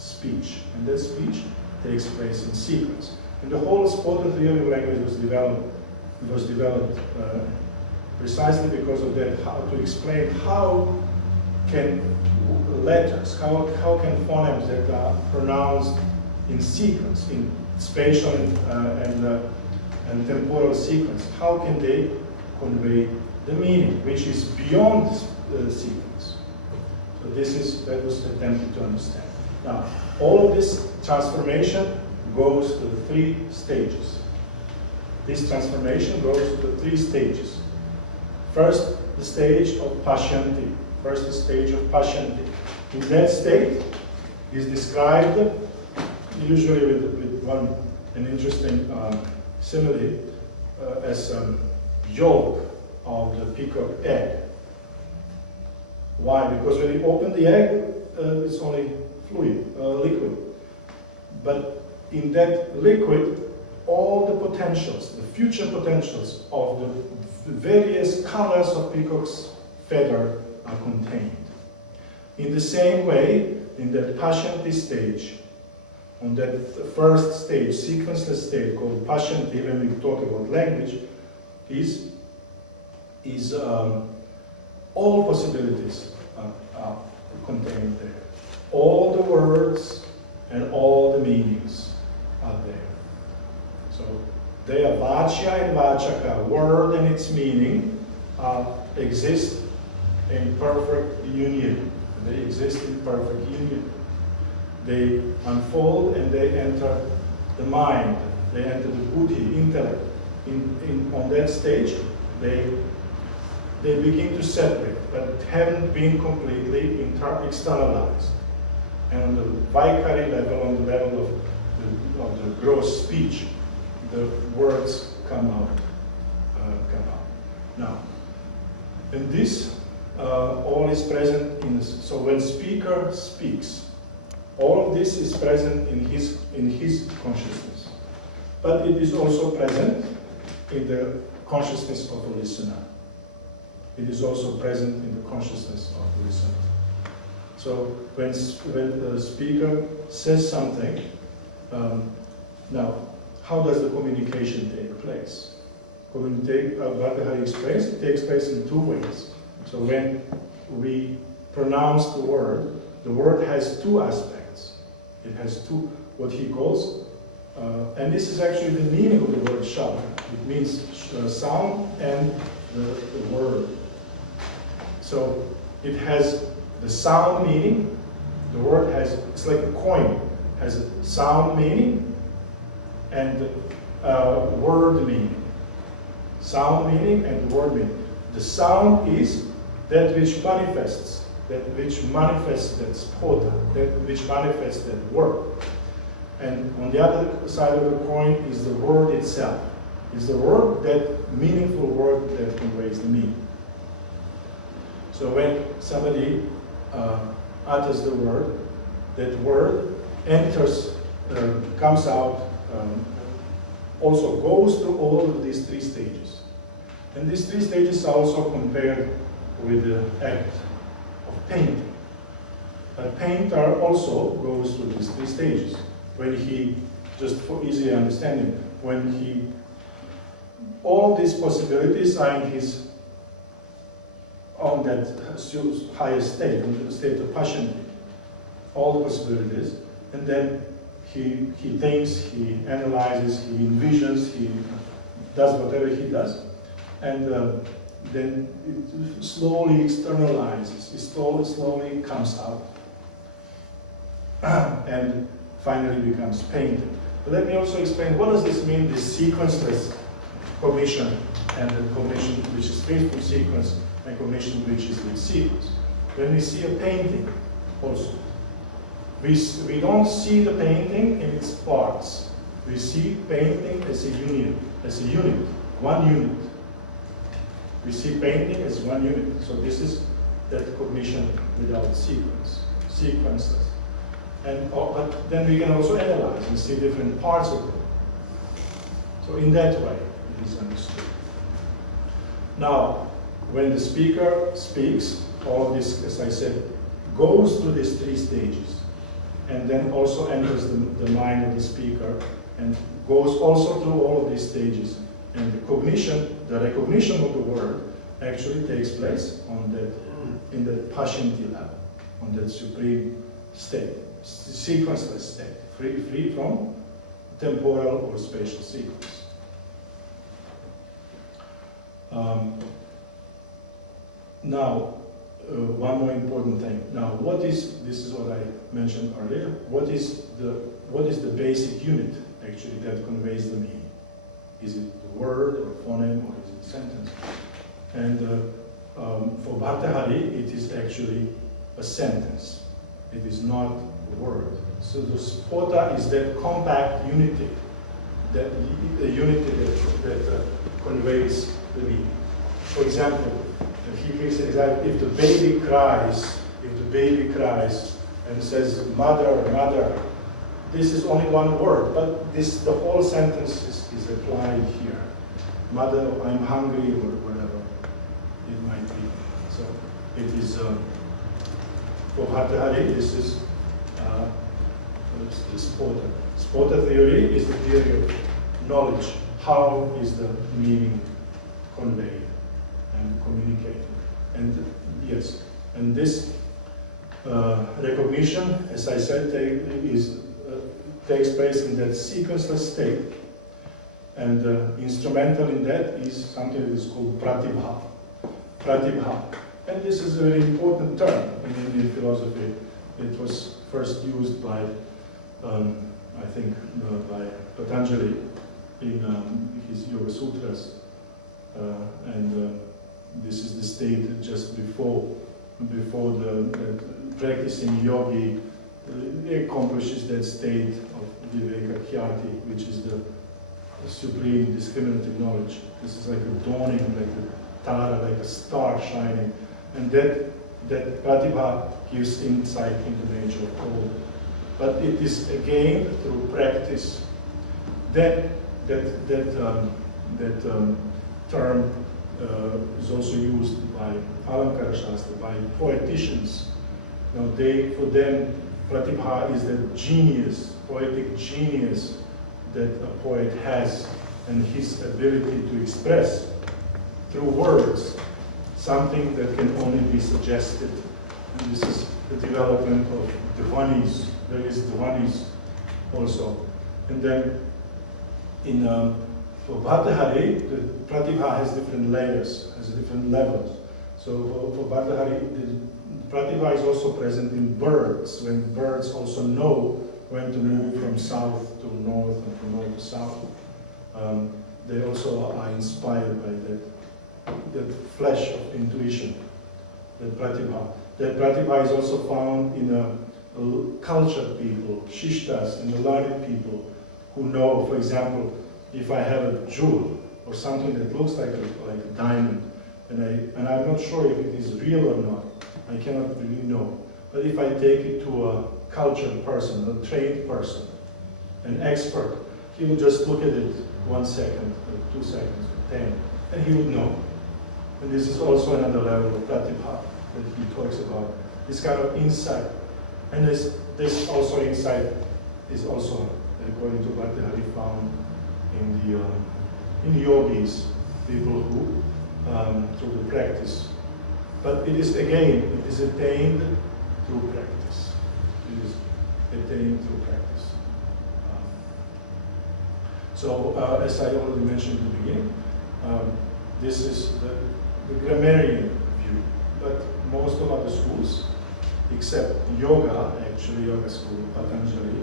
speech. And that speech takes place in sequence. And the whole Sphoṭa theory of language was developed precisely because of that, how to explain how can letters, how can phonemes that are pronounced in sequence, in spatial and temporal sequence, how can they convey the meaning, which is beyond the sequence. So that was attempted to understand. Now, all of this transformation goes to the 3 stages. This transformation goes to the 3 stages. First, the stage of pashanti. First, the stage of pashanti. In that state is described, usually with an interesting simile, as yolk of the peacock egg. Why? Because when you open the egg, it's only liquid. But in that liquid, all the potentials, the future potentials of the various colors of peacock's feather are contained. In the same way, in that pashanti stage, on that first stage, sequenceless state called pashanti, when we talk about language, is all possibilities are contained there. All the words and all the meanings are there. So they are vachya and vachaka, word and its meaning, exist in perfect union. They exist in perfect union. They unfold and they enter the mind. They enter the buddhi, intellect. On that stage, they begin to separate, but haven't been completely externalized. And on the Bhartṛhari level, on the level of the gross speech, the words come out. Now, and this all is present in. So when speaker speaks, all of this is present in his consciousness, but it is also present in the consciousness of the listener. It is also present in the consciousness of the listener. So when the speaker says something, now how does the communication take place? Bhartṛhari explains it takes place in 2 ways. So when we pronounce the word has 2 aspects. It has 2, what he calls, and this is actually the meaning of the word shabd. It means sound and the word. So it has the sound meaning. The word it's like a coin, has a sound meaning and word meaning. Sound meaning and word meaning. The sound is that which manifests that Sphoṭa, that which manifests that word. And on the other side of the coin is the word itself. Is the word, that meaningful word that conveys the meaning. So when somebody utters the word, that word enters, comes out, also goes through all of these 3 stages. And these 3 stages are also compared with the act of painting. A painter also goes through these 3 stages. When he, just for easy understanding, all these possibilities are on that highest state, on the state of pashanti. All the possibilities, and then he thinks, he analyzes, he envisions, he does whatever he does, and then it slowly externalizes, it slowly comes out, and finally becomes painted. But let me also explain, what does this mean, this sequenceless cognition, and the cognition which is free from sequence, and cognition which is with sequence. When we see a painting also, we don't see the painting in its parts. We see painting as a unit, one unit. We see painting as one unit. So this is that cognition without sequences. But then we can also analyze and see different parts of it. So in that way, it is understood. Now, when the speaker speaks, all of this, as I said, goes through these 3 stages. and then also enters the mind of the speaker and goes also through all of these stages. And the recognition of the word actually takes place on that, in that pashinti level, on that supreme state, sequenceless state, free from temporal or spatial sequence. Now, one more important thing. Now, this is what I mentioned earlier, what is the basic unit actually that conveys the meaning? Is it the word or phoneme or is it a sentence? And for Bhartṛhari, it is actually a sentence. It is not a word. So the Sphoṭa is that compact unity, that conveys the meaning. For example, he says that if the baby cries and says, mother, mother, this is only one word, but the whole sentence is applied here. Mother, I'm hungry, or whatever it might be. So it is, for Bhartṛhari, this is Sphoṭa. Sphoṭa theory is the theory of knowledge. How is the meaning conveyed and communicated? And yes, and this recognition, as I said, takes place in that sequenceless state, and instrumental in that is something that is called pratibha. Pratibha. And this is a very important term in Indian philosophy. It was first used by, I think, by Patanjali in his Yoga Sutras, and this is the state just before the practicing yogi accomplishes that state of viveka khyati, which is the supreme discriminative knowledge. This is like a dawning, like a tara, like a star shining, and that pratibha gives insight into nature of all. But it is again through practice. That term is also used by Alankara Shastra, by poeticians. Now for them, pratibha is the genius, poetic genius that a poet has, and his ability to express through words something that can only be suggested. And this is the development of dhvanis. There is dhvanis also. And then for Bhartṛhari, the pratibha has different layers, has different levels. So for Bhartṛhari, the pratibha is also present in birds, when birds also know when to move from south to north and from north to south. They also are inspired by that flash of intuition, that pratibha. That pratibha is also found in cultured people, shishtas, in the learned people, who know, for example, if I have a jewel or something that looks like a diamond, and I'm not sure if it is real or not, I cannot really know. But if I take it to a cultured person, a trained person, an expert, he will just look at it 1 second, or 2 seconds, or 10, and he would know. And this is also another level of pratibha that he talks about, this kind of insight. And this also insight is also, according to Bhartṛhari, found in yogis, people who, through the practice. But it is attained through practice. It is attained through practice. As I already mentioned in the beginning, this is the grammarian view. But most of other schools, except yoga, actually yoga school, Patanjali,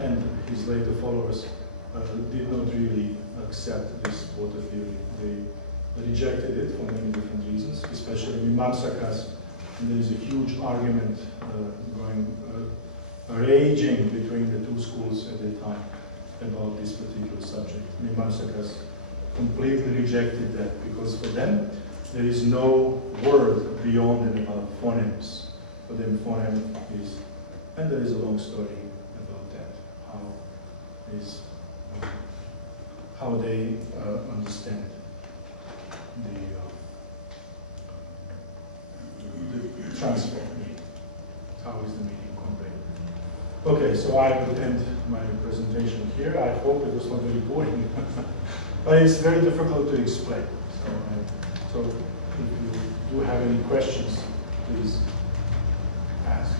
and his later followers, did not really accept this Sphoṭa theory. They rejected it for many different reasons, especially Mimamsakas. And there is a huge argument raging between the two schools at the time about this particular subject. Mimamsakas completely rejected that because for them there is no word beyond and above phonemes. For them, phoneme is, and there is a long story about that, how they understand the transfer meaning. How is the meaning conveyed? Okay, so I will end my presentation here. I hope it was not very boring, but it's very difficult to explain. So if you do have any questions, please ask.